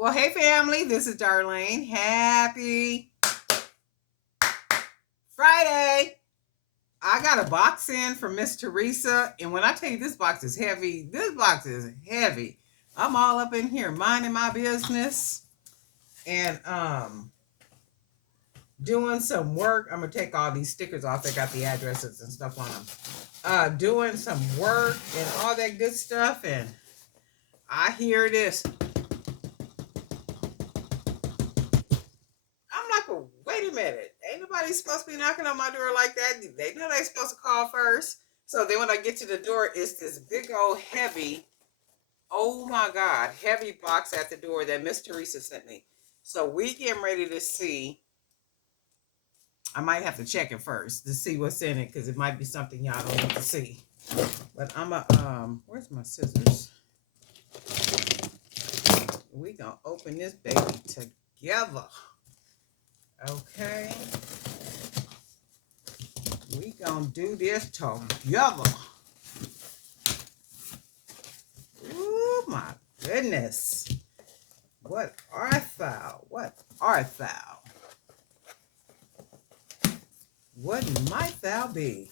Well, hey family, this is Darlene. Happy Friday. I got a box in from Miss Teresa, and when I tell you this box is heavy, this box is heavy. I'm all up in here minding my business and doing some work. I'm gonna take all these stickers off. They got the addresses and stuff on them. Doing some work and all that good stuff, and I hear this. I'm like, well, wait a minute. Ain't nobody supposed to be knocking on my door like that. They know they supposed to call first. So then when I get to the door, it's this big old heavy, oh my God, heavy box at the door that Miss Teresa sent me. So we getting ready to see. I might have to check it first to see what's in it because it might be something y'all don't need to see. But I'm a where's my scissors? We gonna open this baby together. Okay. We gonna do this together. Oh my goodness. What art thou? What art thou? What might thou be?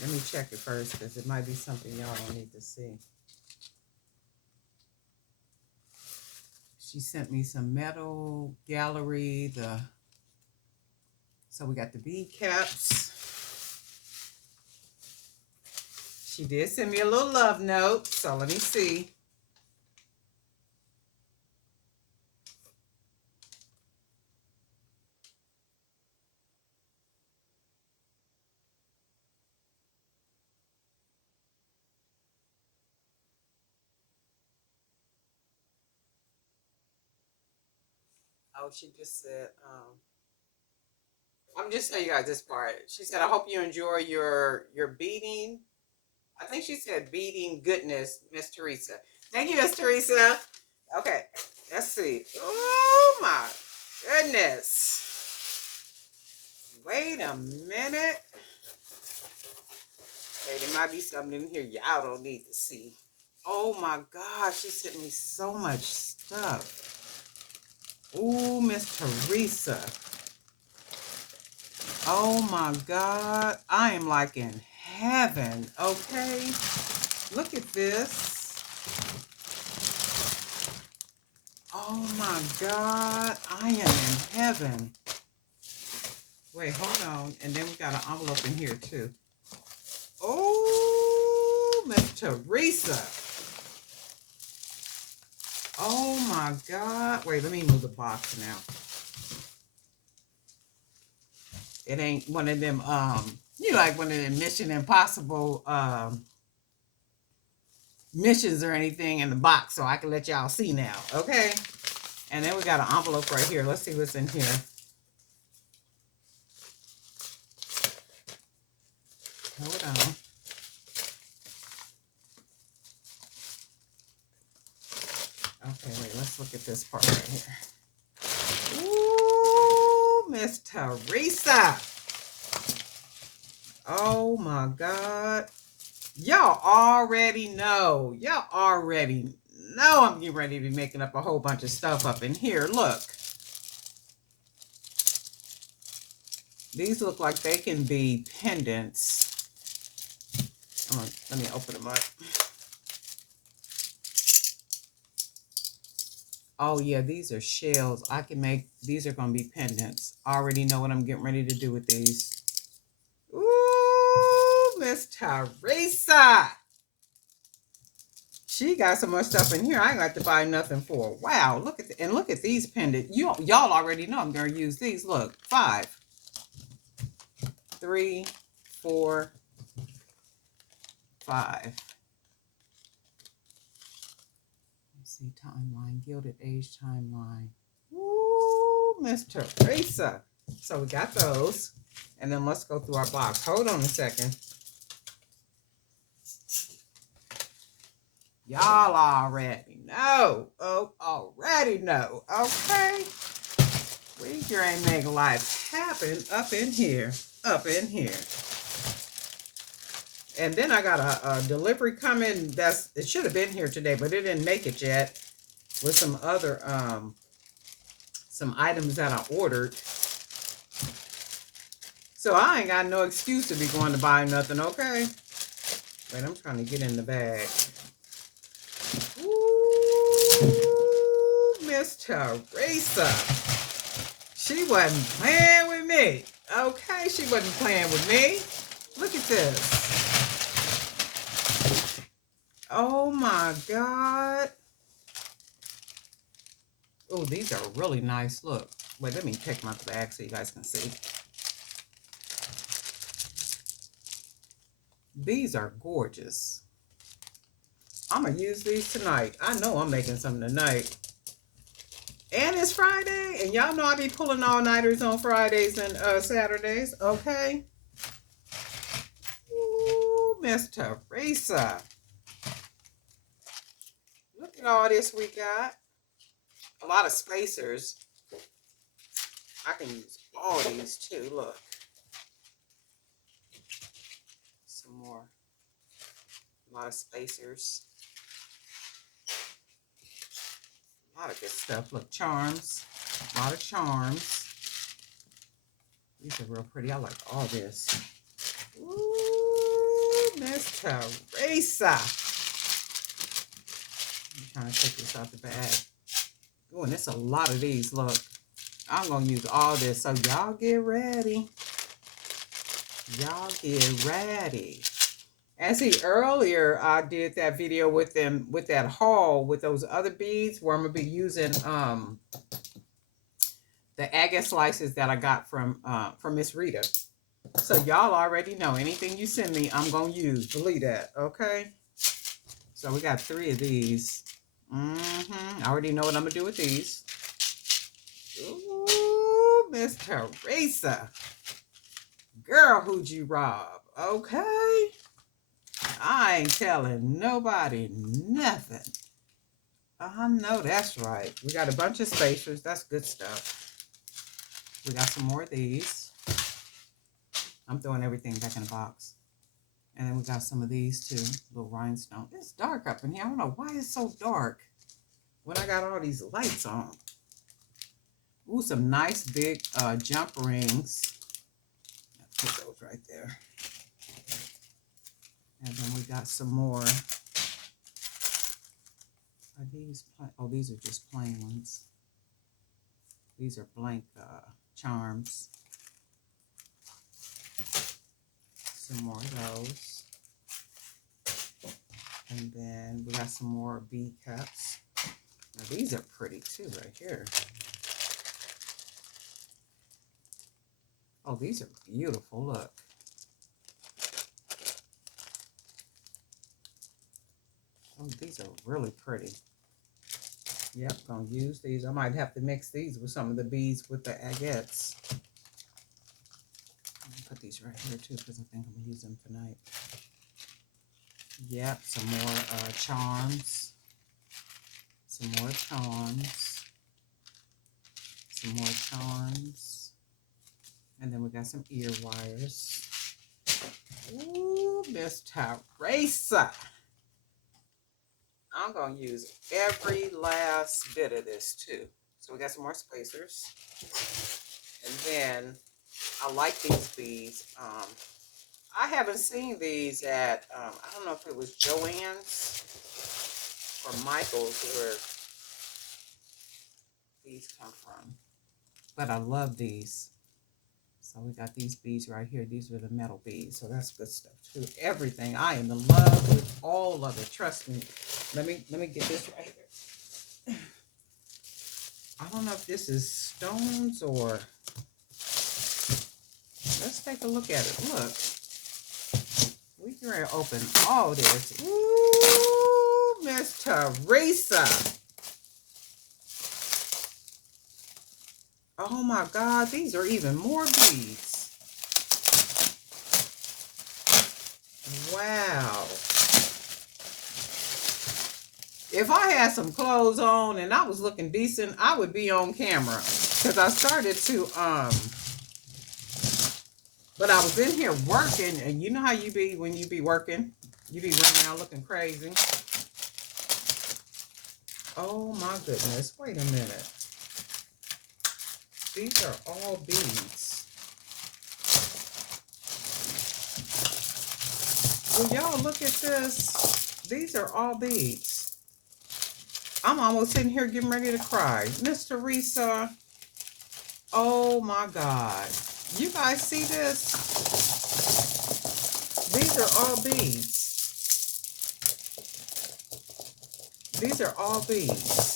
Let me check it first because it might be something y'all don't need to see. She sent me some metal gallery, so we got the bead caps. She did send me a little love note, so let me see. Oh, she just said, I'm just telling you guys this part. She said, I hope you enjoy your beading. I think she said beading goodness, Miss Teresa. Thank you, Miss Teresa. Okay, let's see. Oh my goodness. Wait a minute. Hey, there might be something in here y'all don't need to see. Oh my gosh, she sent me so much stuff. Ooh, Miss Teresa. Oh my God. I am like in heaven. Okay. Look at this. Oh my God. I am in heaven. Wait, hold on. And then we got an envelope in here too. Oh, Miss Teresa. Oh my God. Wait, let me move the box now. It ain't one of them, like one of them Mission Impossible missions or anything in the box, so I can let y'all see now, okay? And then we got an envelope right here. Let's see what's in here. Hold on. Okay, wait, let's look at this part right here. Ooh, Miss Teresa. Oh my God. Y'all already know. Y'all already know I'm getting ready to be making up a whole bunch of stuff up in here. Look. These look like they can be pendants. Let me open them up. Oh yeah, these are shells. I can make, these are going to be pendants. I already know what I'm getting ready to do with these. Ooh, Miss Teresa. She got so much stuff in here, I ain't got to buy nothing for. Wow, look at look at these pendants. Y'all already know I'm going to use these. Look, 5, 3, 4, 5. See, timeline, Gilded Age timeline. Ooh, Miss Teresa. So we got those. And then let's go through our box. Hold on a second. Y'all already know. Oh, already know. Okay. We ain't making life happen up in here. Up in here. And then I got a delivery coming. It should have been here today, but it didn't make it yet. with some other some items that I ordered. So I ain't got no excuse to be going to buy nothing, okay? Wait, I'm trying to get in the bag. Ooh, Miss Teresa. She wasn't playing with me. Okay, she wasn't playing with me. Look at this. Oh my God. Oh, these are really nice. Look. Wait, let me take my bag so you guys can see. These are gorgeous. I'm going to use these tonight. I know I'm making some tonight. And it's Friday. And y'all know I be pulling all-nighters on Fridays and Saturdays. Okay. Ooh, Miss Teresa. Look at all this we got. A lot of spacers. I can use all these too. Look. Some more. A lot of spacers. A lot of good stuff. Look, charms. A lot of charms. These are real pretty. I like all this. Ooh, Miss Teresa. I'm trying to take this out the bag. Oh, and it's a lot of these. Look, I'm going to use all this. So y'all get ready. Y'all get ready. And see, earlier I did that video with them, with that haul, with those other beads, where I'm going to be using the agate slices that I got from Miss Rita. So y'all already know, anything you send me, I'm going to use. Believe that, okay? So we got 3 of these. I already know what I'm going to do with these. Ooh, Miss Teresa. Girl, who'd you rob? Okay? I ain't telling nobody nothing. I know that's right. We got a bunch of spacers. That's good stuff. We got some more of these. I'm throwing everything back in the box. And then we got some of these too. Little rhinestone. It's dark up in here. I don't know why it's so dark when I got all these lights on. Ooh, some nice big jump rings. I'll put those right there. And then we got some more. Are these oh, these are just plain ones. These are blank charms. Some more of those. And then we got some more bead cups. Now these are pretty too right here. Oh, these are beautiful. Look. Oh, these are really pretty. Yep, gonna use these. I might have to mix these with some of the beads with the agates. Put these right here too, because I think I'm gonna use them tonight. Yep, some more charms. Some more charms. Some more charms. And then we got some ear wires. Ooh, Miss Teresa. I'm going to use every last bit of this too. So we got some more spacers. And then I like these beads. I haven't seen these at, I don't know if it was Joann's or Michael's where these come from. But I love these. So we got these beads right here. These are the metal beads. So that's good stuff too. Everything. I am in love with all of it. Trust me. Let me get this right here. I don't know if this is stones or... Let's take a look at it. Look. We can ready to open all this. Ooh, Miss Teresa. Oh my God, these are even more beads. Wow. If I had some clothes on and I was looking decent, I would be on camera. Because I started to, but I was in here working, and you know how you be when you be working? You be running around looking crazy. Oh my goodness. Wait a minute. These are all beads. Will y'all look at this? These are all beads. I'm almost sitting here getting ready to cry. Miss Teresa. Oh my God. You guys see this? These are all beads. These are all beads.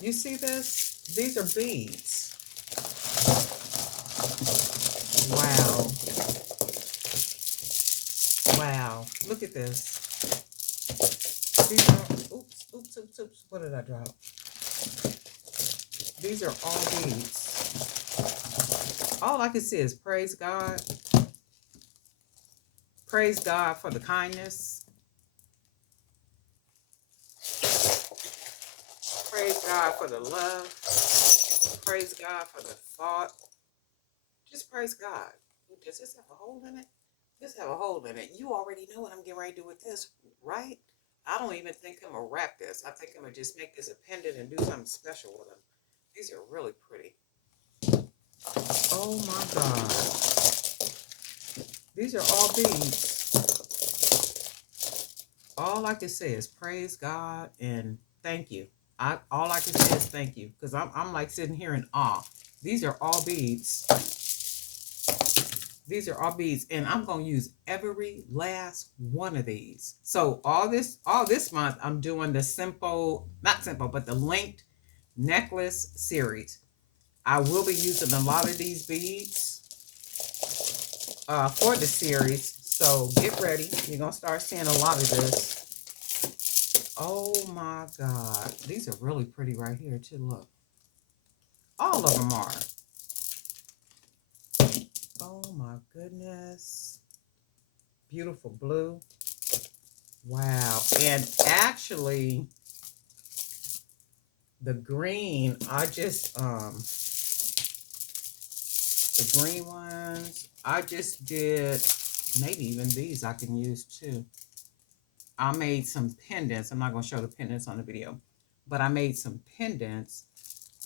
You see this? These are beads. Wow. Wow. Look at this. These are, oops. What did I drop? These are all beads. All I can see is praise God. Praise God for the kindness. Praise God for the love. Praise God for the thought. Just praise God. Does this have a hole in it? This have a hole in it. You already know what I'm getting ready to do with this, right? I don't even think I'm going to wrap this. I think I'm going to just make this a pendant and do something special with them. These are really pretty. Oh my God. These are all beads. All I can say is praise God and thank you. All I can say is thank you, because I'm like sitting here in awe. These are all beads. These are all beads, and I'm going to use every last one of these. So all this month, I'm doing the simple, not simple, but the linked necklace series. I will be using a lot of these beads for the series. So get ready. You're going to start seeing a lot of this. Oh my God. These are really pretty right here too. Look. All of them are. Oh my goodness. Beautiful blue. Wow. And actually, the green, I just, the green ones, I just did, maybe even these I can use too. I made some pendants. I'm not going to show the pendants on the video, but I made some pendants.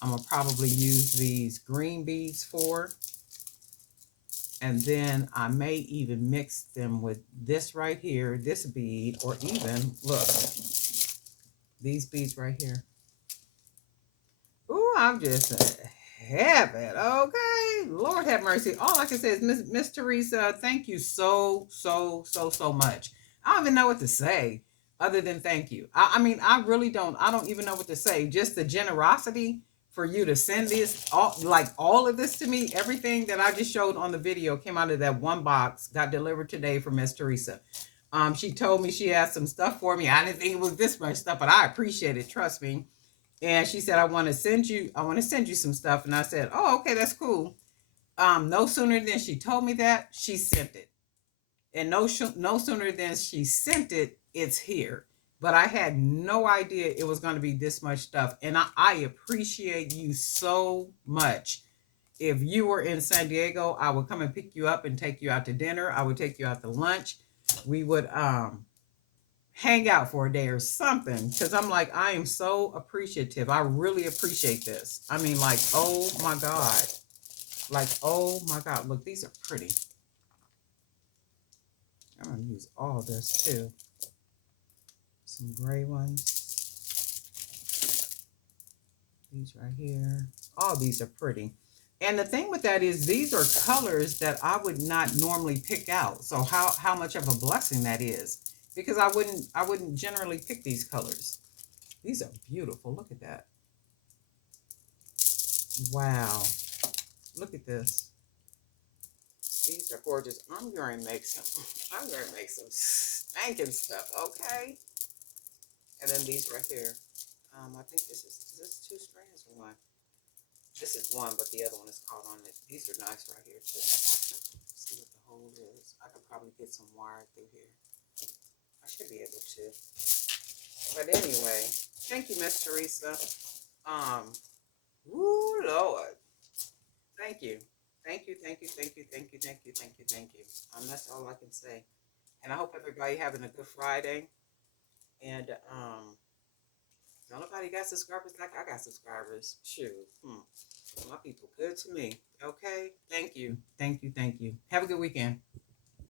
I'm going to probably use these green beads for. And then I may even mix them with this right here, this bead, or even, look, these beads right here. Ooh, I'm just heaven, okay? Lord have mercy. All I can say is, Miss Teresa, thank you so much. I don't even know what to say other than thank you. I mean, I really don't. I don't even know what to say. Just the generosity for you to send this, all of this to me. Everything that I just showed on the video came out of that one box, got delivered today from Miss Teresa. She told me she had some stuff for me. I didn't think it was this much stuff, but I appreciate it. Trust me. And she said, I want to send you some stuff. And I said, oh, okay, that's cool. No sooner than she told me that, she sent it. And no sooner than she sent it, it's here. But I had no idea it was going to be this much stuff. And I appreciate you so much. If you were in San Diego, I would come and pick you up and take you out to dinner. I would take you out to lunch. We would hang out for a day or something, because I'm like, I am so appreciative. I really appreciate this. I mean, like, oh my God. Like, oh my God. Look, these are pretty. I'm going to use all this too. Some gray ones. These right here. All these are pretty. And the thing with that is, these are colors that I would not normally pick out. So how much of a blessing that is, because I wouldn't generally pick these colors. These are beautiful. Look at that. Wow. Look at this. These are gorgeous. I'm going to make some spanking stuff, okay? And then these right here. I think is this 2 strands or one? This is one, but the other one is caught on it. These are nice right here too. Let's see what the hole is. I could probably get some wire through here. I should be able to. But anyway, thank you, Miss Teresa. Woo, Lord. Thank you. Thank you. That's all I can say. And I hope everybody having a good Friday. And nobody got subscribers like I got subscribers. Shoot. My people good to me. Okay. Thank you. Thank you. Thank you. Have a good weekend.